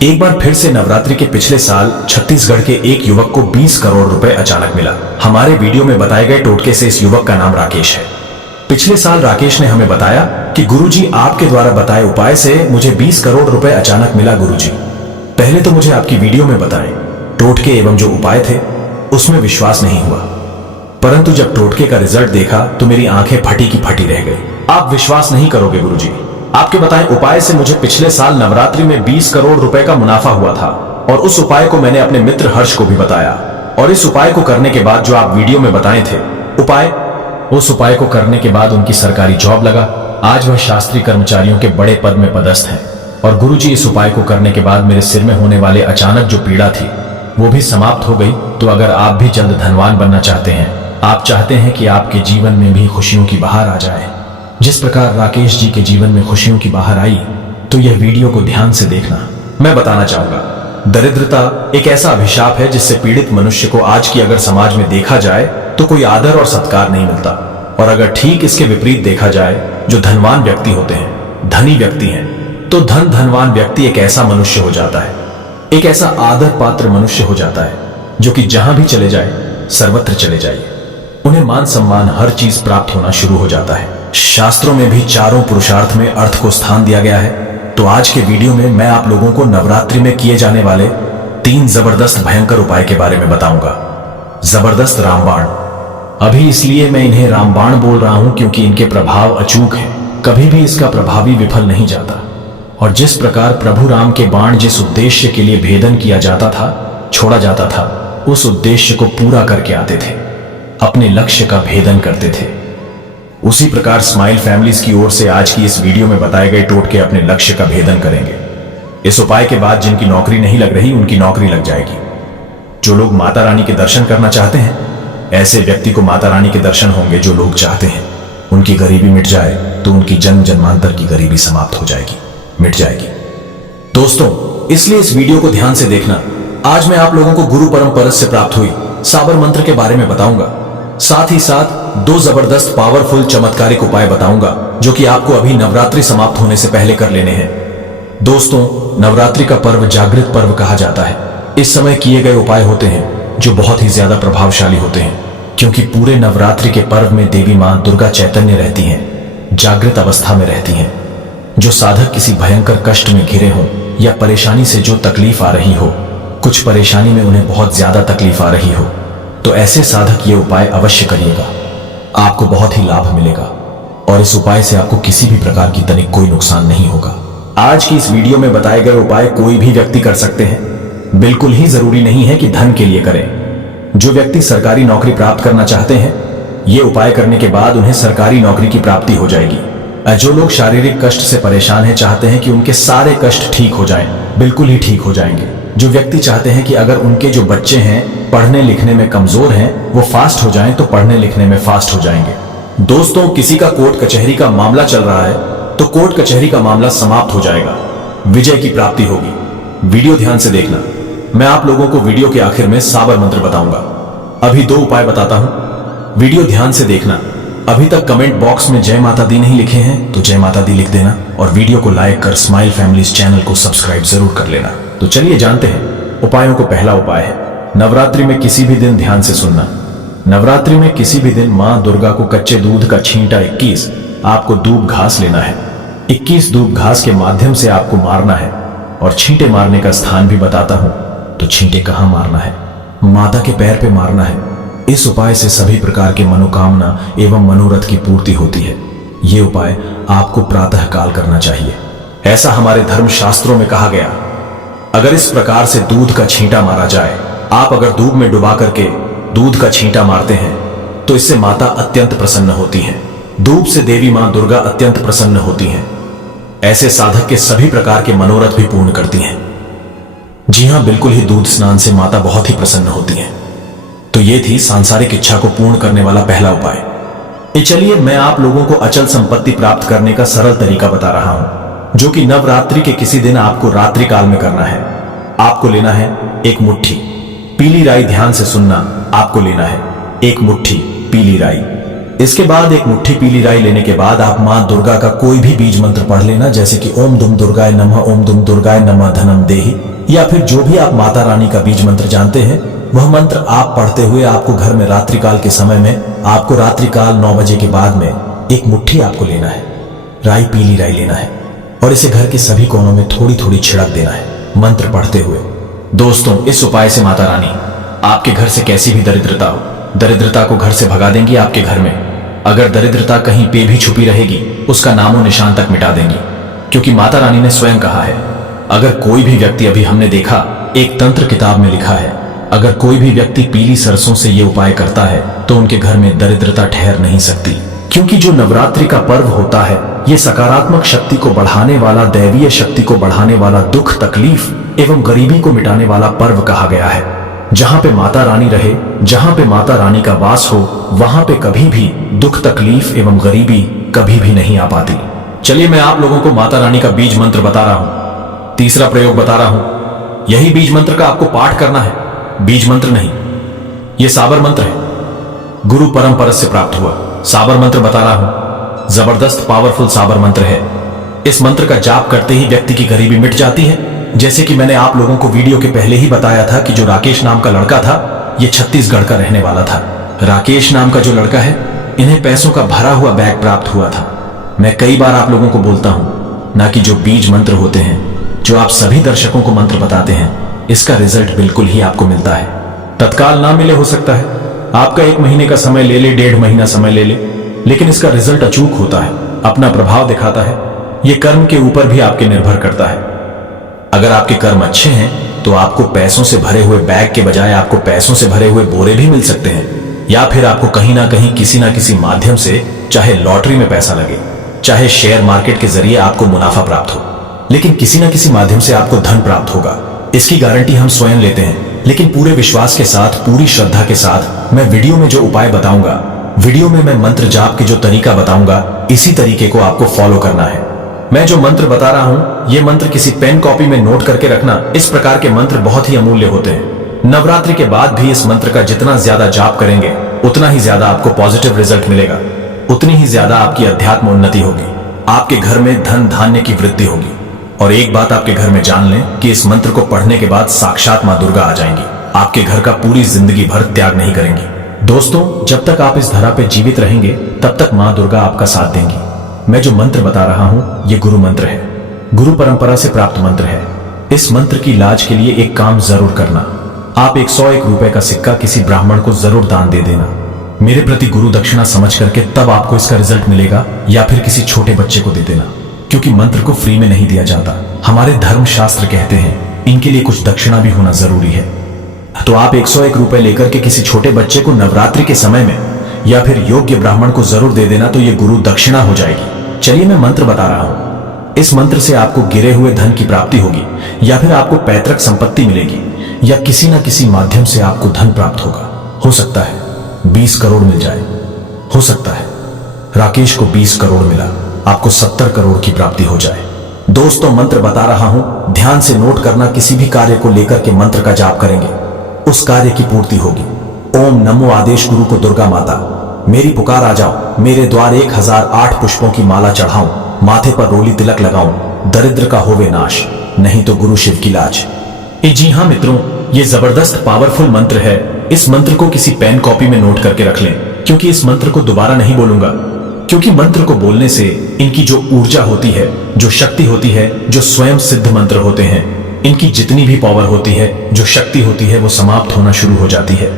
एक बार फिर से नवरात्रि के पिछले साल छत्तीसगढ़ के एक युवक को 20 करोड़ रुपए अचानक मिला। हमारे वीडियो में बताए गए टोटके से इस युवक का नाम राकेश है। पिछले साल राकेश ने हमें बताया कि गुरुजी आपके द्वारा बताए उपाय से मुझे 20 करोड़ रुपए अचानक मिला। गुरुजी पहले तो मुझे आपकी वीडियो में बताएं टोटके एवं जो उपाय थे उसमें विश्वास नहीं हुआ, परंतु जब टोटके का रिजल्ट देखा तो मेरी आंखें फटी की फटी रह गई। आप विश्वास नहीं करोगे गुरुजी, आपके बताए उपाय से मुझे पिछले साल नवरात्रि में 20 करोड़ रुपए का मुनाफा हुआ था और उस उपाय को मैंने अपने मित्र हर्ष को भी बताया और इस उपाय को करने के बाद जो आप वीडियो में बताए थे उस उपाय को करने के बाद उनकी सरकारी जॉब लगा। आज वह शास्त्रीय कर्मचारियों के बड़े पद में पदस्थ हैं। और गुरुजी इस उपाय को करने के बाद मेरे सिर में होने वाले अचानक जो पीड़ा थी वो भी समाप्त हो गई। तो अगर आप भी जल्द धनवान बनना चाहते हैं, आप चाहते हैं कि आपके जीवन में भी खुशियों की बहार आ जाए जिस प्रकार राकेश जी के जीवन में खुशियों की बहार आई, तो यह वीडियो को ध्यान से देखना। मैं बताना चाहूंगा, दरिद्रता एक ऐसा अभिशाप है जिससे पीड़ित मनुष्य को आज की अगर समाज में देखा जाए तो कोई आदर और सत्कार नहीं मिलता, और अगर ठीक इसके विपरीत देखा जाए जो धनवान व्यक्ति होते हैं, धनी व्यक्ति हैं, तो धनवान व्यक्ति एक ऐसा मनुष्य हो जाता है, एक ऐसा आदर पात्र मनुष्य हो जाता है जो कि जहां भी चले जाए, सर्वत्र चले जाइए, उन्हें मान सम्मान हर चीज प्राप्त होना शुरू हो जाता है। शास्त्रों में भी चारों पुरुषार्थ में अर्थ को स्थान दिया गया है। तो आज के वीडियो में मैं आप लोगों को नवरात्रि में किए जाने वाले 3 जबरदस्त भयंकर उपाय के बारे में बताऊंगा। जबरदस्त रामबाण। अभी इसलिए मैं इन्हें रामबाण बोल रहा हूं क्योंकि इनके प्रभाव अचूक है, कभी भी इसका प्रभावी विफल नहीं जाता। और जिस प्रकार प्रभु राम के बाण जिस उद्देश्य के लिए भेदन किया जाता था, छोड़ा जाता था, उस उद्देश्य को पूरा करके आते थे, अपने लक्ष्य का भेदन करते थे। उसी प्रकार स्माइल फैमिलीज की ओर से आज की इस वीडियो में बताए गए टोटके अपने लक्ष्य का भेदन करेंगे। इस उपाय के बाद जिनकी नौकरी नहीं लग रही उनकी नौकरी लग जाएगी। जो लोग माता रानी के दर्शन करना चाहते हैं, ऐसे व्यक्ति को माता रानी के दर्शन होंगे। जो लोग चाहते हैं उनकी गरीबी मिट जाए तो उनकी जन्म जन्मांतर की गरीबी समाप्त हो जाएगी, मिट जाएगी। दोस्तों, इसलिए इस वीडियो को ध्यान से देखना। आज मैं आप लोगों को गुरु परम से प्राप्त हुई साबर मंत्र के बारे में बताऊंगा। साथ ही साथ 2 जबरदस्त पावरफुल चमत्कारिक उपाय बताऊंगा जो कि आपको अभी नवरात्रि समाप्त होने से पहले कर लेने हैं। दोस्तों, नवरात्रि का पर्व जागृत पर्व कहा जाता है। इस समय किए गए उपाय होते हैं जो बहुत ही ज्यादा प्रभावशाली होते हैं, क्योंकि पूरे नवरात्रि के पर्व में देवी मां दुर्गा चैतन्य रहती हैं, जागृत अवस्था में रहती हैं। जो साधक किसी भयंकर कष्ट में घिरे हों या परेशानी से जो तकलीफ आ रही हो, कुछ परेशानी में उन्हें बहुत ज्यादा तकलीफ आ रही हो, तो ऐसे साधक ये उपाय अवश्य करिएगा, आपको बहुत ही लाभ मिलेगा और इस उपाय से आपको किसी भी प्रकार की तनिक कोई नुकसान नहीं होगा। आज की इस वीडियो में बताए गए उपाय कोई भी व्यक्ति कर सकते हैं। बिल्कुल ही जरूरी नहीं है कि धन के लिए करें। जो व्यक्ति सरकारी नौकरी प्राप्त करना चाहते हैं, ये उपाय करने के बाद उन्हें सरकारी नौकरी की प्राप्ति हो जाएगी। जो लोग शारीरिक कष्ट से परेशान हैं, चाहते हैं कि उनके सारे कष्ट ठीक हो जाएं, बिल्कुल ही ठीक हो जाएंगे। जो व्यक्ति चाहते हैं कि अगर उनके जो बच्चे हैं पढ़ने लिखने में कमजोर हैं, वो फास्ट हो जाएं, तो पढ़ने लिखने में फास्ट हो जाएंगे। दोस्तों, किसी का कोर्ट कचहरी का मामला चल रहा है तो कोर्ट कचहरी का मामला समाप्त हो जाएगा, विजय की प्राप्ति होगी। वीडियो ध्यान से देखना। मैं आप लोगों को वीडियो के आखिर में साबर मंत्र बताऊंगा। अभी 2 उपाय बताता हूं, वीडियो ध्यान से देखना। अभी तक कमेंट बॉक्स में जय माता दी नहीं लिखे हैं तो जय माता दी लिख देना और वीडियो को लाइक कर स्माइल फैमिलीज चैनल को सब्सक्राइब जरूर कर लेना। तो चलिए जानते हैं उपायों को। पहला उपाय है नवरात्रि में किसी भी दिन, ध्यान से सुनना। नवरात्रि में किसी भी दिन मां दुर्गा को कच्चे दूध का छींटा 21 आपको दूब घास लेना है। 21 दूब घास के माध्यम से आपको मारना है। और छींटे मारने का स्थान भी बताता हूं, तो छींटे कहां मारना है? माता के पैर पे मारना है। इस उपाय से सभी प्रकार के मनोकामना एवं मनोरथ की पूर्ति होती है। ये उपाय आपको प्रातः काल करना चाहिए, ऐसा हमारे धर्म शास्त्रों में कहा गया। अगर इस प्रकार से दूध का छींटा मारा जाए, आप अगर दूध में डुबा करके दूध का छींटा मारते हैं, तो इससे माता अत्यंत प्रसन्न होती हैं। दूध से देवी मां दुर्गा अत्यंत प्रसन्न होती हैं। ऐसे साधक के सभी प्रकार के मनोरथ भी पूर्ण करती हैं। जी हां, बिल्कुल ही दूध स्नान से माता बहुत ही प्रसन्न होती हैं। तो ये थी सांसारिक इच्छा को पूर्ण करने वाला पहला उपाय। चलिए मैं आप लोगों को अचल संपत्ति प्राप्त करने का सरल तरीका बता रहा हूं, जो कि नवरात्रि के किसी दिन आपको रात्रि काल में करना है। आपको लेना है 1 मुट्ठी पीली राई। ध्यान से सुनना, आपको लेना है 1 मुट्ठी पीली राई। इसके बाद एक मुट्ठी पीली राई लेने के बाद आप मां दुर्गा का कोई भी बीज मंत्र पढ़ लेना, जैसे कि ओम दुम दुर्गाय नमः, ओम दुम दुर्गाय नमः धनम देहि, या फिर जो भी आप माता रानी का बीज मंत्र जानते हैं वह मंत्र आप पढ़ते हुए आपको घर में रात्रिकाल के समय में, आपको रात्रिकाल 9 बजे के बाद में एक मुट्ठी आपको लेना है, राई, पीली राई लेना है और इसे घर के सभी कोनों में थोड़ी थोड़ी छिड़क देना है मंत्र पढ़ते हुए। दोस्तों, इस उपाय से माता रानी आपके घर से कैसी भी दरिद्रता हो, दरिद्रता को घर से भगा देंगी आपके घर में। अगर दरिद्रता कहीं पे भी छुपी रहेगी उसका नामो निशान तक मिटा देंगी, क्योंकि माता रानी ने स्वयं कहा है, अगर कोई भी व्यक्ति, अभी हमने देखा एक तंत्र किताब में लिखा है, अगर कोई भी व्यक्ति पीली सरसों से ये उपाय करता है तो उनके घर में दरिद्रता ठहर नहीं सकती। क्योंकि जो नवरात्रि का पर्व होता है ये सकारात्मक शक्ति को बढ़ाने वाला, दैवीय शक्ति को बढ़ाने वाला, दुख तकलीफ एवं गरीबी को मिटाने वाला पर्व कहा गया है। जहां पे माता रानी रहे, जहां पे माता रानी का वास हो, वहां पे कभी भी दुख तकलीफ एवं गरीबी कभी भी नहीं आ पाती। चलिए मैं आप लोगों को माता रानी का बीज मंत्र बता रहा हूं, तीसरा प्रयोग बता रहा हूं। यही बीज मंत्र का आपको पाठ करना है, बीज मंत्र नहीं, यह साबर मंत्र है, गुरु परंपरा से प्राप्त हुआ साबर मंत्र बता रहा हूं। जबरदस्त पावरफुल साबर मंत्र है। इस मंत्र का जाप करते ही व्यक्ति की गरीबी मिट जाती है। जैसे कि मैंने आप लोगों को वीडियो के पहले ही बताया था कि जो राकेश नाम का लड़का था ये छत्तीसगढ़ का रहने वाला था। राकेश नाम का जो लड़का है, इन्हें पैसों का भरा हुआ बैग प्राप्त हुआ था। मैं कई बार आप लोगों को बोलता हूं ना कि जो बीज मंत्र होते हैं, जो आप सभी दर्शकों को मंत्र बताते हैं, इसका रिजल्ट बिल्कुल ही आपको मिलता है। तत्काल ना मिले हो सकता है, आपका 1 महीने का समय ले ले, 1.5 महीना समय ले ले, लेकिन इसका रिजल्ट अचूक होता है, अपना प्रभाव दिखाता है। यह कर्म के ऊपर भी आपके निर्भर करता है। अगर आपके कर्म अच्छे हैं तो आपको पैसों से भरे हुए बैग के बजाय आपको पैसों से भरे हुए बोरे भी मिल सकते हैं, या फिर आपको कहीं ना कहीं किसी ना किसी माध्यम से, चाहे लॉटरी में पैसा लगे, चाहे शेयर मार्केट के जरिए आपको मुनाफा प्राप्त हो, लेकिन किसी ना किसी माध्यम से आपको धन प्राप्त होगा। इसकी गारंटी हम स्वयं लेते हैं। लेकिन पूरे विश्वास के साथ, पूरी श्रद्धा के साथ मैं वीडियो में जो उपाय बताऊंगा, वीडियो में मैं मंत्र जाप के जो तरीका बताऊंगा, इसी तरीके को आपको फॉलो करना है। मैं जो मंत्र बता रहा हूं ये मंत्र किसी पेन कॉपी में नोट करके रखना। इस प्रकार के मंत्र बहुत ही अमूल्य होते हैं। नवरात्रि के बाद भी इस मंत्र का जितना ज्यादा जाप करेंगे उतना ही ज्यादा आपको पॉजिटिव रिजल्ट मिलेगा, उतनी ही ज्यादा आपकी अध्यात्म उन्नति होगी, आपके घर में धन धान्य की वृद्धि होगी। और एक बात आपके घर में जान लें कि इस मंत्र को पढ़ने के बाद साक्षात मां दुर्गा आ जाएंगी, आपके घर का पूरी जिंदगी भर त्याग नहीं करेंगी। दोस्तों, जब तक आप इस धरा पे जीवित रहेंगे तब तक मां दुर्गा आपका साथ देंगी। मैं जो मंत्र बता रहा हूं ये गुरु मंत्र है, गुरु परंपरा से प्राप्त मंत्र है। इस मंत्र की लाज के लिए एक काम जरूर करना, आप 101 रुपए का सिक्का किसी ब्राह्मण को जरूर दान दे देना, मेरे प्रति गुरु दक्षिणा समझ करके। तब आपको इसका रिजल्ट मिलेगा, या फिर किसी छोटे बच्चे को दे देना, क्योंकि मंत्र को फ्री में नहीं दिया जाता। हमारे धर्म शास्त्र कहते हैं इनके लिए कुछ दक्षिणा भी होना जरूरी है। तो आप 101 रुपए लेकर के किसी छोटे बच्चे को नवरात्रि के समय में या फिर योग्य ब्राह्मण को जरूर दे देना, तो ये गुरु दक्षिणा हो जाएगी। चलिए मैं मंत्र बता रहा हूं। इस मंत्र से आपको गिरे हुए धन की प्राप्ति होगी, या फिर आपको पैतृक संपत्ति मिलेगी, या किसी न किसी माध्यम से आपको धन प्राप्त होगा। हो सकता है 20 करोड़ मिल जाए, हो सकता है राकेश को 20 करोड़ मिला, आपको 70 करोड़ की प्राप्ति हो जाए। दोस्तों, मंत्र बता रहा हूं, ध्यान से नोट करना। किसी भी कार्य को लेकर के मंत्र का जाप करेंगे उस कार्य की पूर्ति होगी। ओम नमो आदेश गुरु को दुर्गा माता, मेरी पुकार आ जाओ, मेरे द्वार 1008 पुष्पों की माला चढ़ाऊं, माथे पर रोली तिलक लगाऊं, दरिद्र का होवे नाश, नहीं तो गुरु शिव की लाज। जी हाँ मित्रों, ये जबरदस्त पावरफुल मंत्र है। इस मंत्र को किसी पेन कॉपी में नोट करके रख लें, क्योंकि इस मंत्र को दोबारा नहीं बोलूंगा, क्योंकि मंत्र को बोलने से इनकी जो ऊर्जा होती है, जो शक्ति होती है, जो स्वयं सिद्ध मंत्र होते हैं, इनकी जितनी भी पावर होती है, जो शक्ति होती है, वो समाप्त होना शुरू हो जाती है।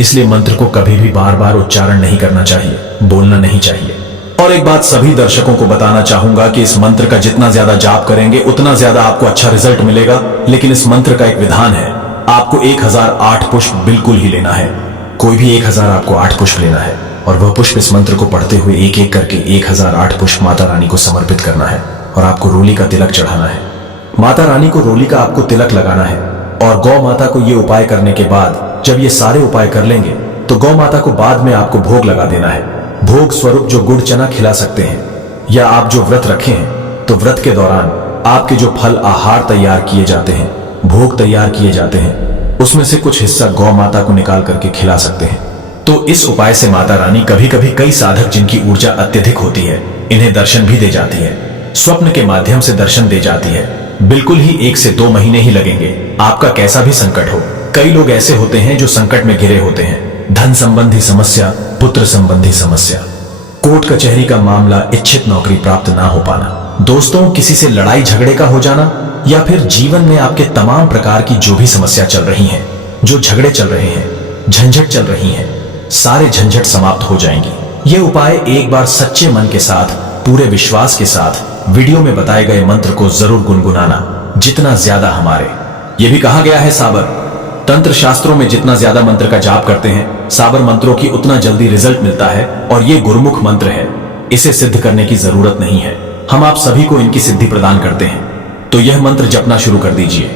इसलिए मंत्र को कभी भी बार बार उच्चारण नहीं करना चाहिए, बोलना नहीं चाहिए। और एक बात सभी दर्शकों को बताना चाहूंगा कि इस मंत्र का जितना ज्यादा जाप करेंगे उतना ज्यादा आपको अच्छा रिजल्ट मिलेगा। लेकिन इस मंत्र का एक विधान है, आपको 1008 पुष्प बिल्कुल ही लेना है। कोई भी 1000 आपको 8 पुष्प लेना है, और वह पुष्प इस मंत्र को पढ़ते हुए एक एक करके 1008 पुष्प माता रानी को समर्पित करना है, और आपको रोली का तिलक चढ़ाना है। माता रानी को रोली का आपको तिलक लगाना है, और गौ माता को ये उपाय करने के बाद जब ये सारे उपाय कर लेंगे तो गौ माता को बाद में आपको भोग लगा देना है। भोग स्वरूप जो गुड़ चना खिला सकते हैं, या आप जो व्रत रखे हैं तो व्रत के दौरान आपके जो फल आहार तैयार किए जाते हैं, भोग तैयार किए जाते हैं, उसमें से कुछ हिस्सा गौ माता को निकाल करके खिला सकते हैं। तो इस उपाय से माता रानी कभी कभी कई साधक जिनकी ऊर्जा अत्यधिक होती है, इन्हें दर्शन भी दे जाती है। स्वप्न के माध्यम से दर्शन दे जाती है। बिल्कुल ही 1 से 2 महीने ही लगेंगे। आपका कैसा भी संकट हो, कई लोग ऐसे होते हैं जो संकट में घिरे होते हैं। धन संबंधी समस्या, पुत्र संबंधी समस्या, कोर्ट कचहरी का मामला, इच्छित नौकरी प्राप्त ना हो पाना, दोस्तों किसी से लड़ाई झगड़े का हो जाना, या फिर जीवन में आपके तमाम प्रकार की जो भी समस्या चल रही हैं, जो झगड़े चल रहे हैं, झंझट चल रही हैं, सारे झंझट समाप्त हो जाएंगी। ये उपाय एक बार सच्चे मन के साथ, पूरे विश्वास के साथ वीडियो में बताए गए मंत्र को जरूर गुनगुनाना, जितना ज्यादा हमारे, ये भी कहा गया है साबर तंत्र शास्त्रों में जितना ज्यादा मंत्र का जाप करते हैं, साबर मंत्रों की उतना जल्दी रिजल्ट मिलता है। और ये गुरुमुख मंत्र है, इसे सिद्ध करने की जरूरत नहीं है। हम आप सभी को इनकी सिद्धि प्रदान करते हैं। तो यह मंत्र जपना शुरू कर दीजिए।